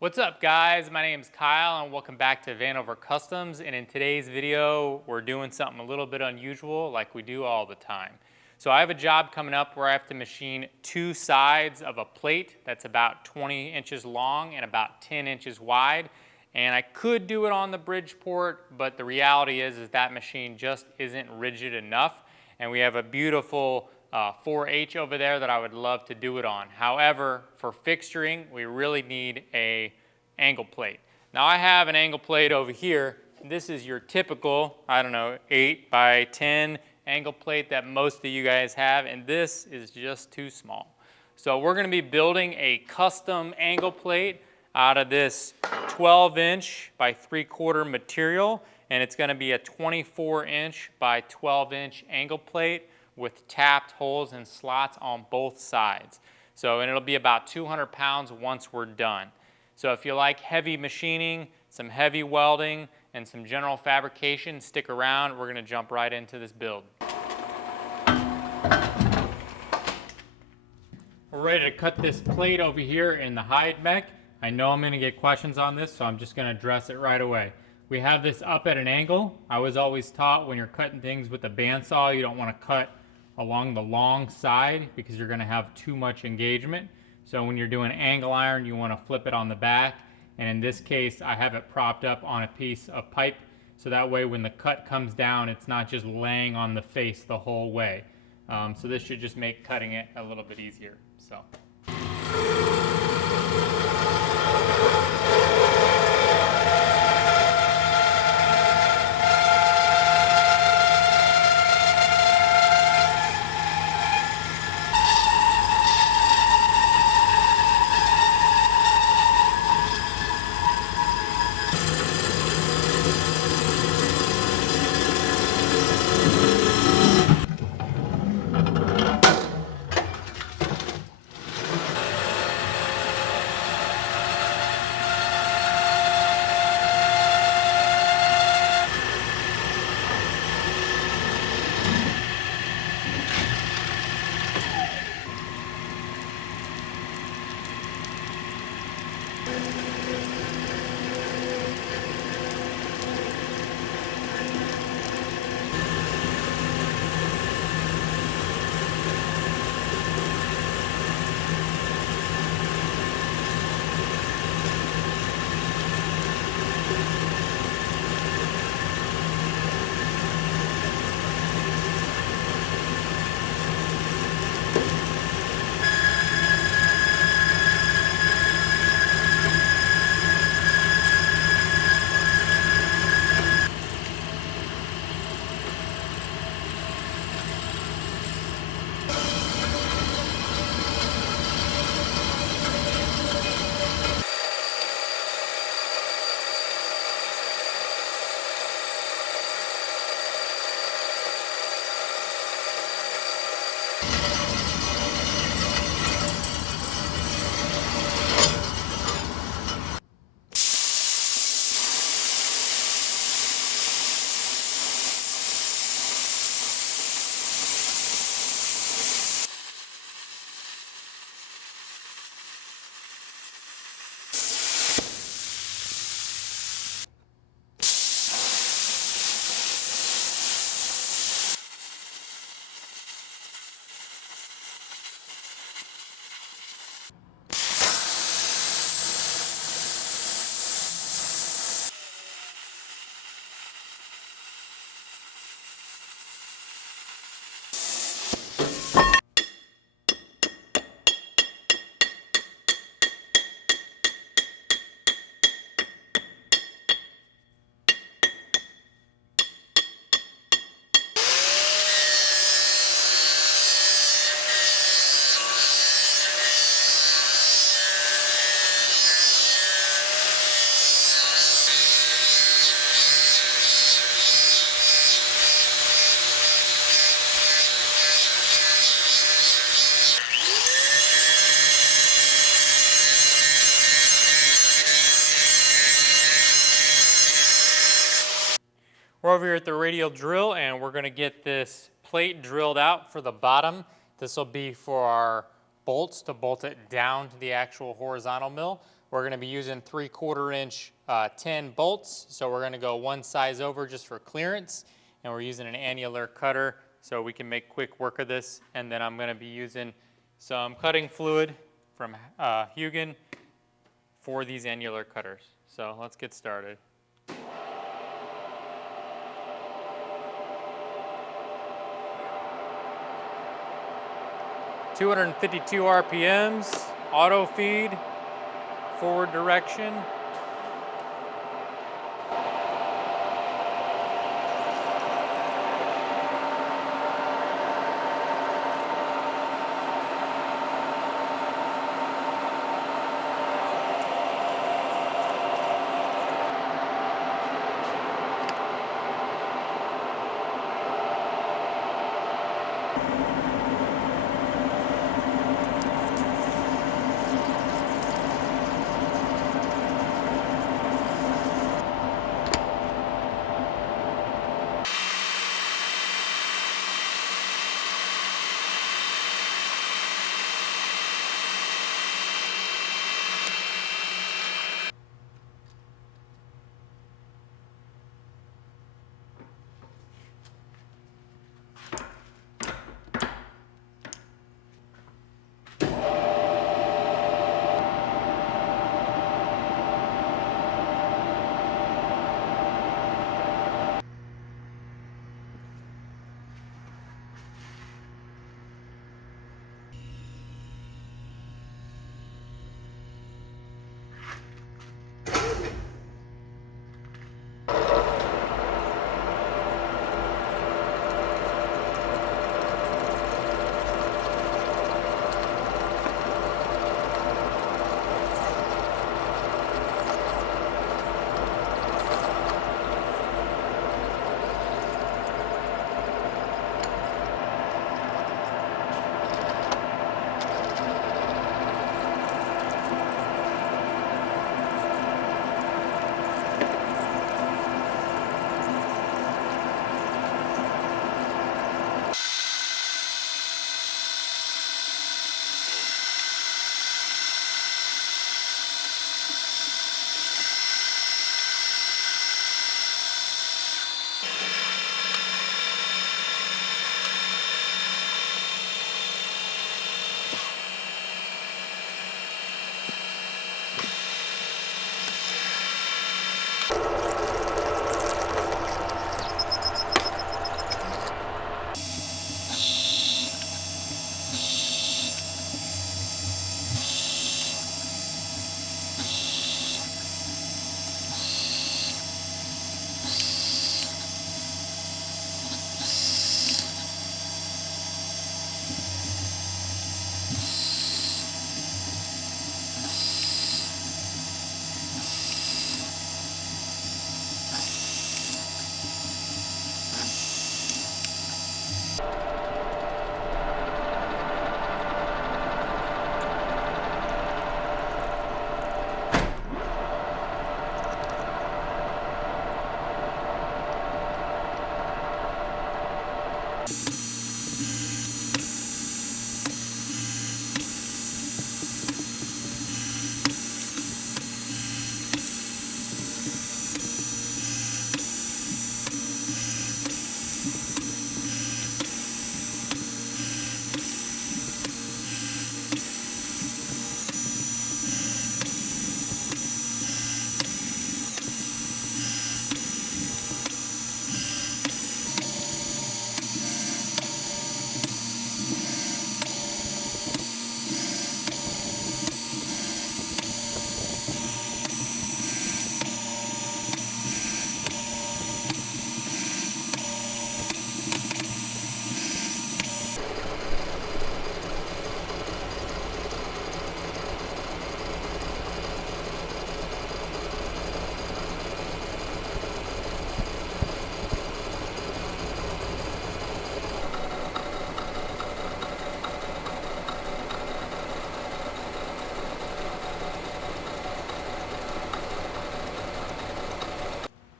What's up guys, my name is Kyle and welcome back to Vanover Customs, and in today's video we're doing something a little bit unusual like we do all the time. So I have a job coming up where I have to machine two sides of a plate that's about 20 inches long and about 10 inches wide, and I could do it on the Bridgeport, but the reality is that machine just isn't rigid enough, and we have a beautiful 4H over there that I would love to do it on. However, for fixturing, we really need a angle plate. Now I have an angle plate over here. This is your typical, 8 by 10 angle plate that most of you guys have, and this is just too small. So we're gonna be building a custom angle plate out of this 12-inch by 3/4 material, and it's gonna be a 24-inch by 12-inch angle plate with tapped holes and slots on both sides. And it'll be about 200 pounds once we're done. So if you like heavy machining, some heavy welding, and some general fabrication, stick around. We're gonna jump right into this build. We're ready to cut this plate over here in the hide mech. I know I'm gonna get questions on this, so I'm just gonna address it right away. We have this up at an angle. I was always taught when you're cutting things with a bandsaw, you don't wanna cut along the long side because you're going to have too much engagement. So when you're doing angle iron, you want to flip it on the back, and in this case I have it propped up on a piece of pipe, so that way when the cut comes down it's not just laying on the face the whole way. So this should just make cutting it a little bit easier. We're over here at the radial drill, and we're going to get this plate drilled out for the bottom. This will be for our bolts to bolt it down to the actual horizontal mill. We're going to be using 3/4 inch 10 bolts, so we're going to go one size over just for clearance, and we're using an annular cutter so we can make quick work of this. And then I'm going to be using some cutting fluid from Hugin for these annular cutters. So let's get started. (252 RPMs, auto feed, forward direction.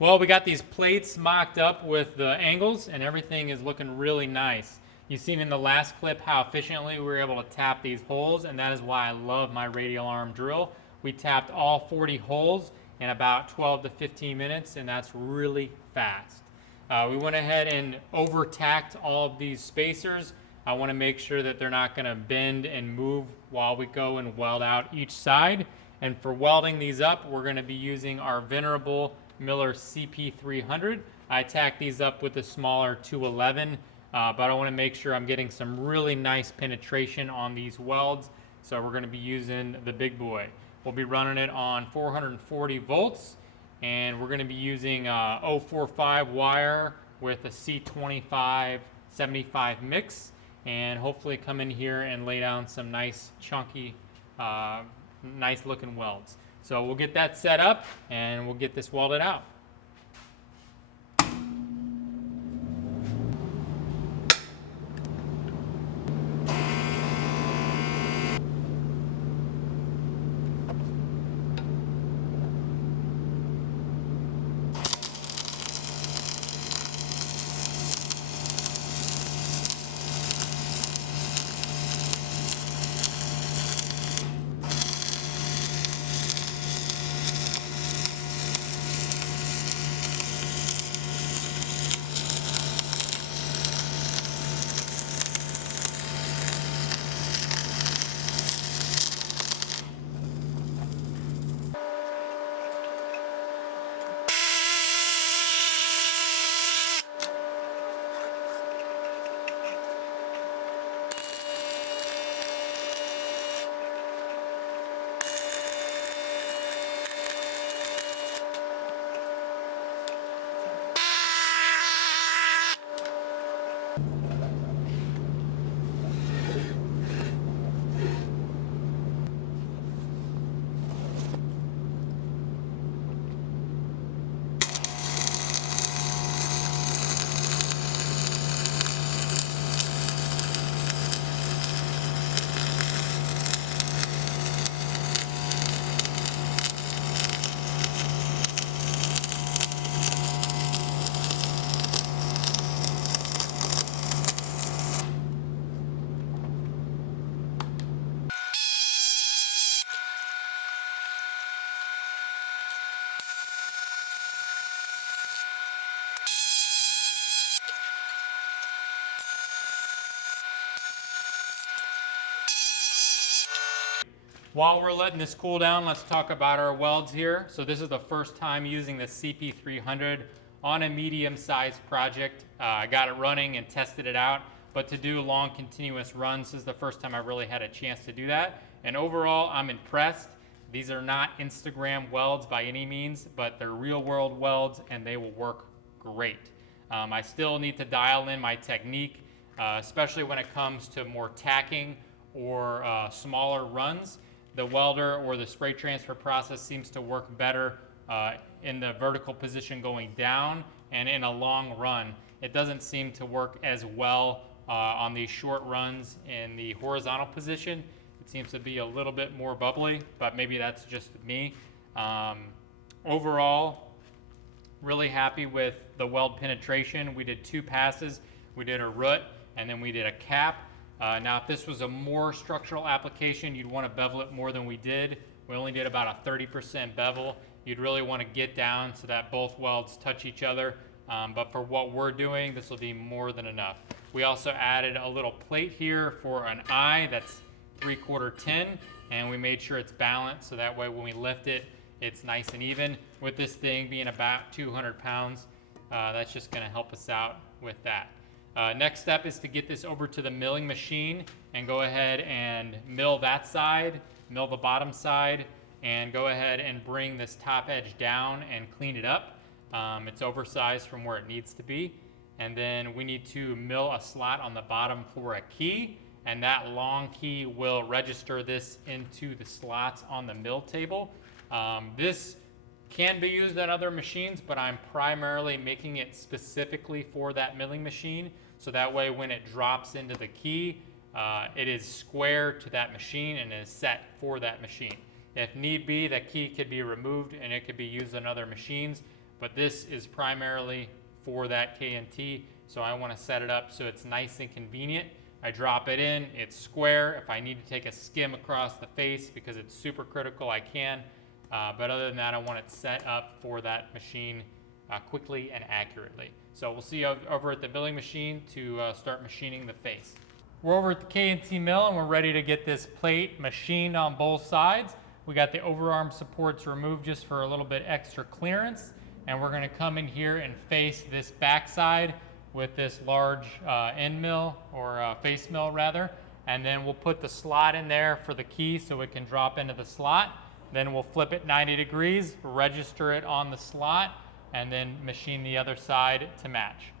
Well, we got these plates mocked up with the angles and everything is looking really nice. You've seen in the last clip how efficiently we were able to tap these holes, and that is why I love my radial arm drill. We tapped all 40 holes in about 12 to 15 minutes, and that's really fast. We went ahead and over-tacked all of these spacers. I want to make sure that they're not going to bend and move while we go and weld out each side. And for welding these up, we're going to be using our venerable Miller CP300. I tacked these up with a smaller 211, but I want to make sure I'm getting some really nice penetration on these welds. So we're going to be using the big boy. We'll be running it on 440 volts, and we're going to be using 045 wire with a C2575 mix, and hopefully come in here and lay down some nice chunky, nice looking welds. So we'll get that set up and we'll get this welded out. While we're letting this cool down, let's talk about our welds here. So this is the first time using the CP300 on a medium-sized project. I got it running and tested it out, but to do long continuous runs, this is the first time I really had a chance to do that. And overall, I'm impressed. These are not Instagram welds by any means, but they're real-world welds and they will work great. I still need to dial in my technique, especially when it comes to more tacking or smaller runs. The welder or the spray transfer process seems to work better in the vertical position going down, and in a long run it doesn't seem to work as well on these short runs in the horizontal position. It seems to be a little bit more bubbly, but maybe that's just me. Overall, really happy with the weld penetration. We did 2 passes. We did a root and then we did a cap. Now, if this was a more structural application, you'd want to bevel it more than we did. We only did about a 30% bevel. You'd really want to get down so that both welds touch each other. But for what we're doing, this will be more than enough. We also added a little plate here for an eye that's 3/4 tin, and we made sure it's balanced so that way when we lift it, it's nice and even. With this thing being about 200 pounds, that's just going to help us out with that. Next step is to get this over to the milling machine and go ahead and mill that side, mill the bottom side, and go ahead and bring this top edge down and clean it up. It's oversized from where it needs to be. And then we need to mill a slot on the bottom for a key, and that long key will register this into the slots on the mill table. This can be used on other machines, but I'm primarily making it specifically for that milling machine, so that way when it drops into the key, it is square to that machine and is set for that machine. If need be, that key could be removed and it could be used on other machines, but this is primarily for that K&T, So I want to set it up so it's nice and convenient. I drop it in, it's square. If I need to take a skim across the face because it's super critical, I can. But other than that, I want it set up for that machine quickly and accurately. So we'll see you over at the milling machine to start machining the face. We're over at the K&T mill and we're ready to get this plate machined on both sides. We got the overarm supports removed just for a little bit extra clearance. And we're gonna come in here and face this backside with this large end mill, or face mill rather. And then we'll put the slot in there for the key so it can drop into the slot. Then we'll flip it 90 degrees, register it on the slot, and then machine the other side to match.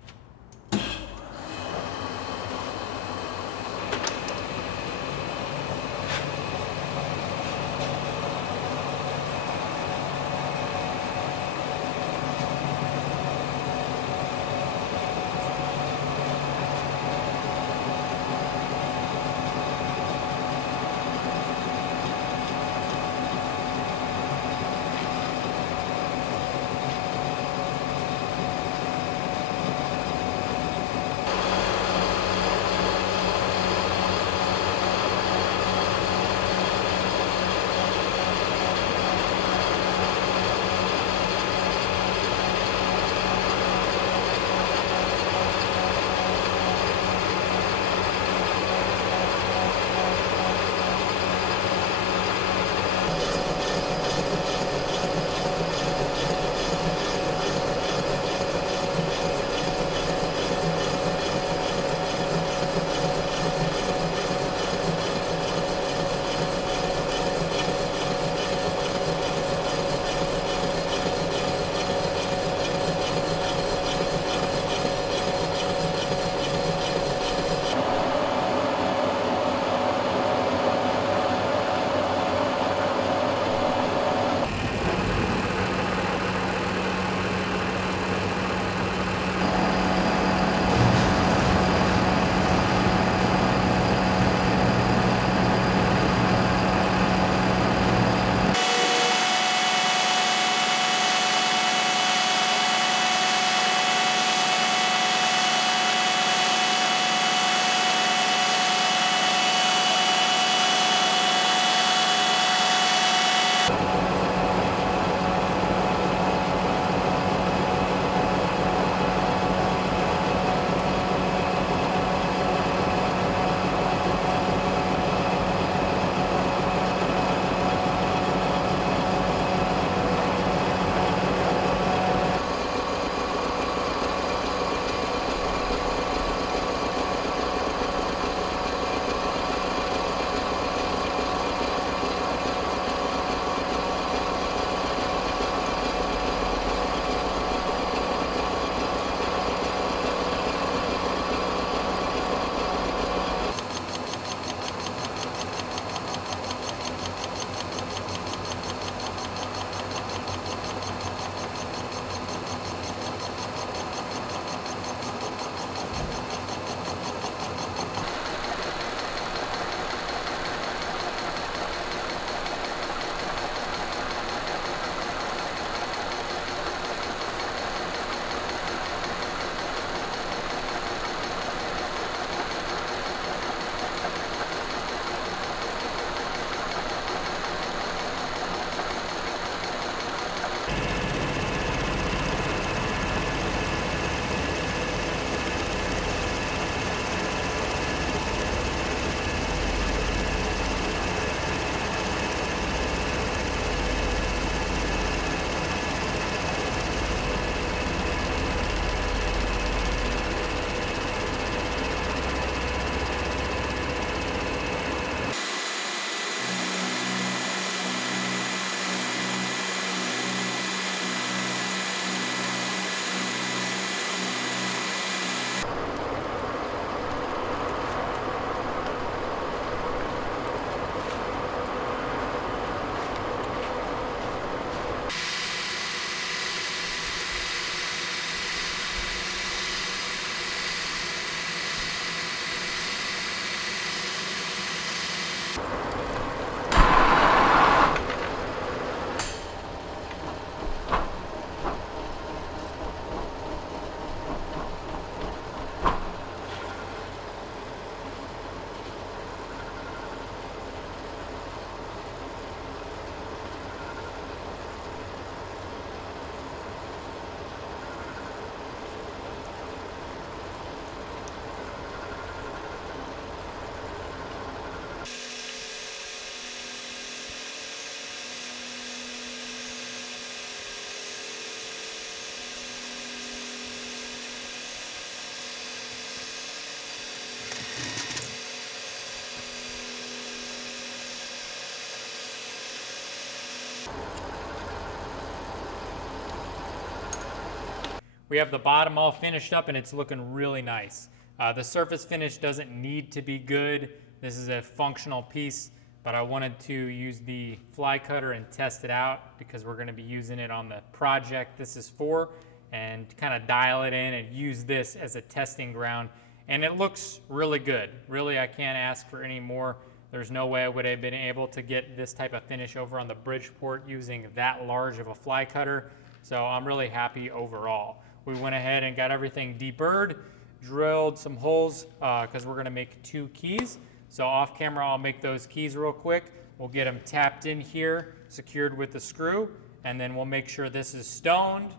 We have the bottom all finished up and it's looking really nice. The surface finish doesn't need to be good. This is a functional piece, but I wanted to use the fly cutter and test it out because we're gonna be using it on the project this is for, and kind of dial it in and use this as a testing ground. And it looks really good. Really, I can't ask for any more. There's no way I would have been able to get this type of finish over on the Bridgeport using that large of a fly cutter. So I'm really happy overall. We went ahead and got everything deburred, drilled some holes because we're gonna make 2 keys. So off camera, I'll make those keys real quick. We'll get them tapped in here, secured with the screw, and then we'll make sure this is stoned.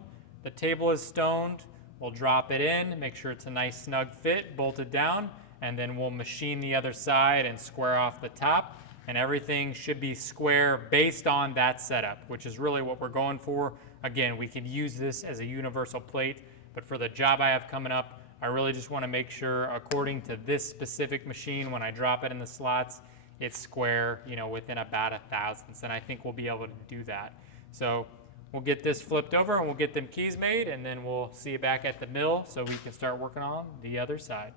The table is stoned. We'll drop it in, make sure it's a nice snug fit, bolt it down, and then we'll machine the other side and square off the top. And everything should be square based on that setup, which is really what we're going for. Again, we could use this as a universal plate, but for the job I have coming up, I really just want to make sure, according to this specific machine, when I drop it in the slots, it's square, you know, within about 1/1000th, and I think we'll be able to do that. So we'll get this flipped over and we'll get them keys made, and then we'll see you back at the mill so we can start working on the other side.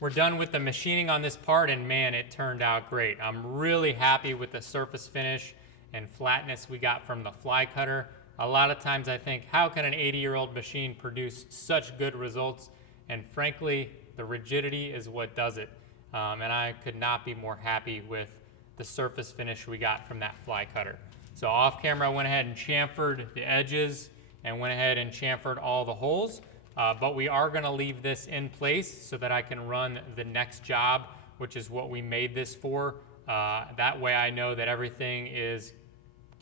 We're done with the machining on this part, and man, it turned out great. I'm really happy with the surface finish and flatness we got from the fly cutter. A lot of times I think, how can an 80-year-old machine produce such good results? And frankly, the rigidity is what does it. And I could not be more happy with the surface finish we got from that fly cutter. So off camera, I went ahead and chamfered the edges and went ahead and chamfered all the holes. But we are gonna leave this in place so that I can run the next job, which is what we made this for. That way I know that everything is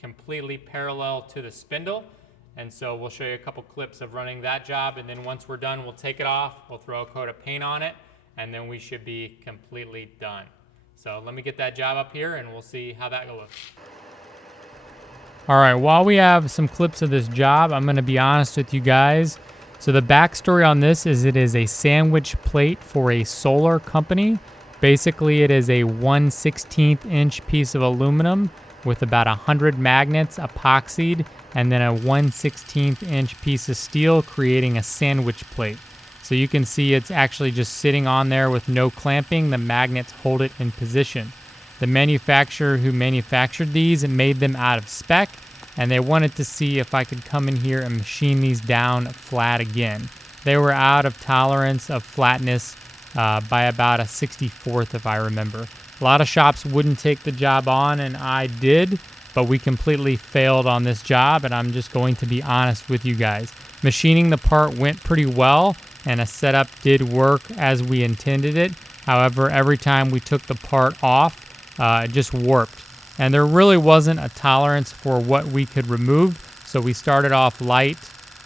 completely parallel to the spindle. And so we'll show you a couple clips of running that job, and then once we're done, we'll take it off, we'll throw a coat of paint on it, and then we should be completely done. So let me get that job up here and we'll see how that looks. All right, while we have some clips of this job, I'm gonna be honest with you guys. So the backstory on this is it is a sandwich plate for a solar company. Basically, it is a 1/16 inch piece of aluminum with about 100 magnets epoxied and then a 1/16 inch piece of steel, creating a sandwich plate. So you can see it's actually just sitting on there with no clamping. The magnets hold it in position. The manufacturer who manufactured these made them out of spec, and they wanted to see if I could come in here and machine these down flat again. They were out of tolerance of flatness by about a 64th, if I remember. A lot of shops wouldn't take the job on, and I did, but we completely failed on this job, and I'm just going to be honest with you guys. Machining the part went pretty well, and a setup did work as we intended it. However, every time we took the part off, it just warped. And there really wasn't a tolerance for what we could remove, so we started off light,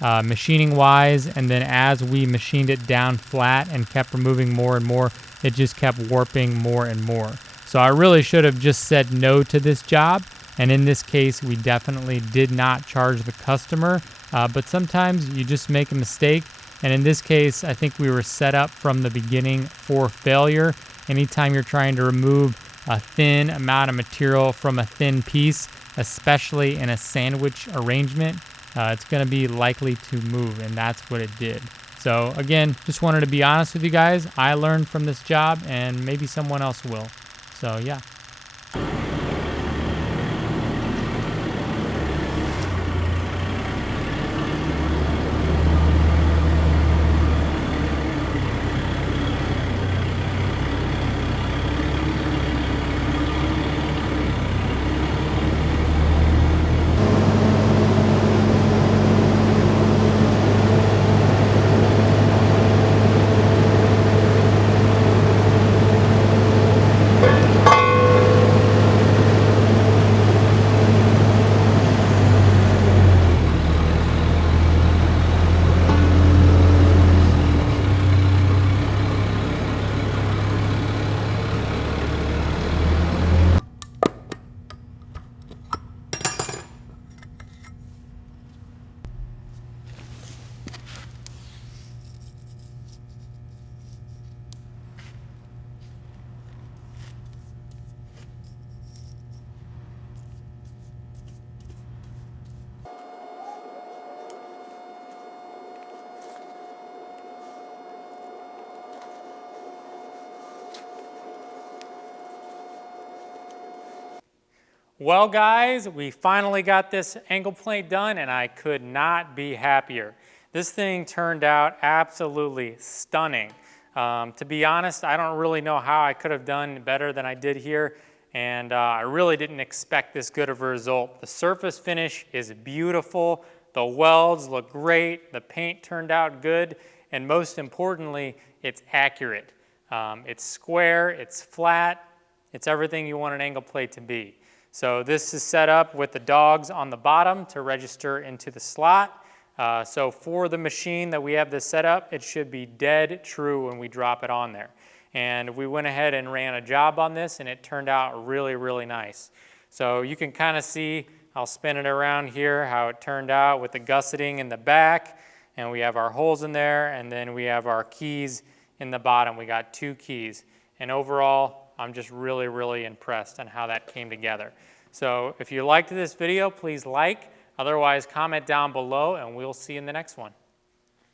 machining wise, and then as we machined it down flat and kept removing more and more, it just kept warping more and more. So I really should have just said no to this job, and in this case we definitely did not charge the customer, but sometimes you just make a mistake, and in this case I think we were set up from the beginning for failure. Anytime you're trying to remove a thin amount of material from a thin piece, especially in a sandwich arrangement, it's going to be likely to move, and that's what it did. So again, just wanted to be honest with you guys. I learned from this job, and maybe someone else will. So yeah. Well guys, we finally got this angle plate done, and I could not be happier. This thing turned out absolutely stunning. To be honest, I don't really know how I could have done better than I did here, and I really didn't expect this good of a result. The surface finish is beautiful, the welds look great, the paint turned out good, and most importantly, it's accurate. It's square, it's flat, it's everything you want an angle plate to be. So this is set up with the dogs on the bottom to register into the slot. So for the machine that we have this set up, it should be dead true when we drop it on there. And we went ahead and ran a job on this, and it turned out really, really nice. So you can kind of see, I'll spin it around here, how it turned out with the gusseting in the back. And we have our holes in there, and then we have our keys in the bottom. We got 2 keys. And overall, I'm just really, really impressed on how that came together. So if you liked this video, please like. Otherwise, comment down below, and we'll see you in the next one.